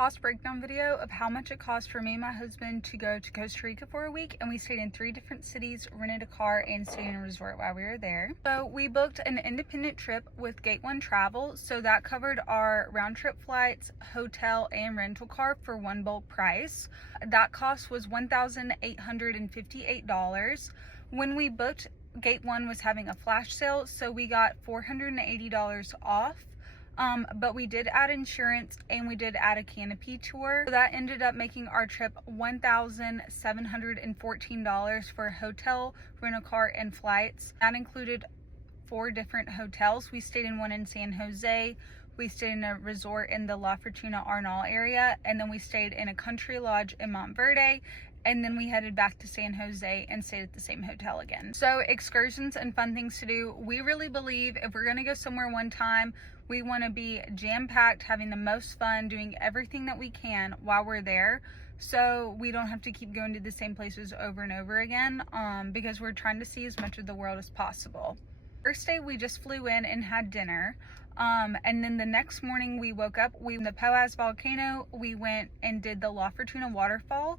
cost breakdown video of how much it cost for me and my husband to go to Costa Rica for a week, and we stayed in 3 different cities, rented a car, and stayed in a resort while we were there. So we booked an independent trip with Gate 1 Travel, so that covered our round trip flights, hotel, and rental car for one bulk price. That cost was $1,858. When we booked, Gate 1 was having a flash sale, so we got $480 off. But we did add insurance and we did add a canopy tour. So that ended up making our trip $1,714 for hotel, rental car, and flights. That included 4 different hotels. We stayed in one in San Jose, we stayed in a resort in the La Fortuna Arnal area, and then we stayed in a country lodge in Monteverde, and then we headed back to San Jose and stayed at the same hotel again. So excursions and fun things to do. We really believe if we're gonna go somewhere one time, we wanna be jam-packed, having the most fun, doing everything that we can while we're there, so we don't have to keep going to the same places over and over again, because we're trying to see as much of the world as possible. First day, we just flew in and had dinner. And then the next morning we woke up, we went to the Poás volcano, we went and did the La Fortuna waterfall,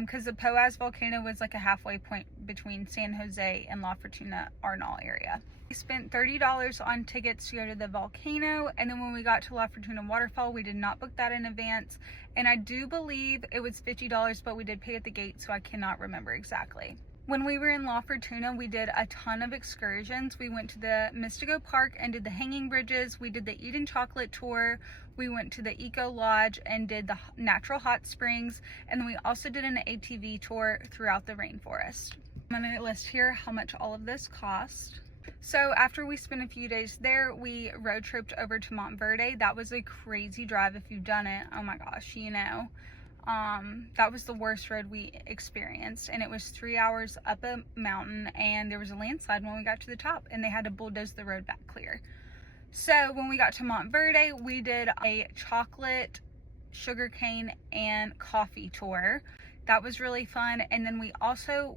because the Poás volcano was like a halfway point between San Jose and La Fortuna Arnal area. We spent $30 on tickets to go to the volcano, and then when we got to La Fortuna waterfall, we did not book that in advance, and I do believe it was $50, but we did pay at the gate, so I cannot remember exactly. When we were in La Fortuna, we did a ton of excursions. We went to the Mystico Park and did the hanging bridges. We did the Eat and Chocolate tour. We went to the Eco Lodge and did the natural hot springs. And then we also did an ATV tour throughout the rainforest. I'm gonna list here how much all of this cost. So after we spent a few days there, we road tripped over to Monteverde. That was a crazy drive if you've done it. Oh my gosh, you know. That was the worst road we experienced, and it was 3 hours up a mountain, and there was a landslide when we got to the top, and they had to bulldoze the road back clear. So when we got to Monteverde, we did a chocolate, sugarcane, and coffee tour. That was really fun. And then we also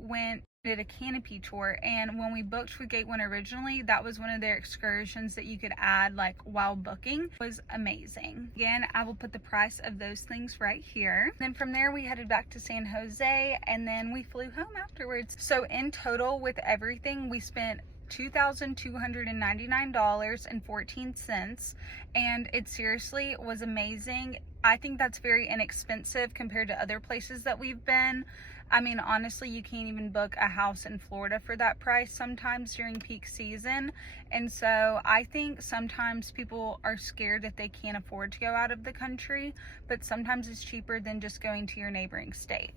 did a canopy tour, and when we booked with Gate 1 originally, that was one of their excursions that you could add like while booking. It was amazing. Again, I will put the price of those things right here. Then from there we headed back to San Jose, and then we flew home afterwards. So in total with everything, we spent $2,299.14, and it seriously was amazing. I think that's very inexpensive compared to other places that we've been. I mean, honestly, you can't even book a house in Florida for that price sometimes during peak season. And so I think sometimes people are scared that they can't afford to go out of the country, but sometimes it's cheaper than just going to your neighboring state.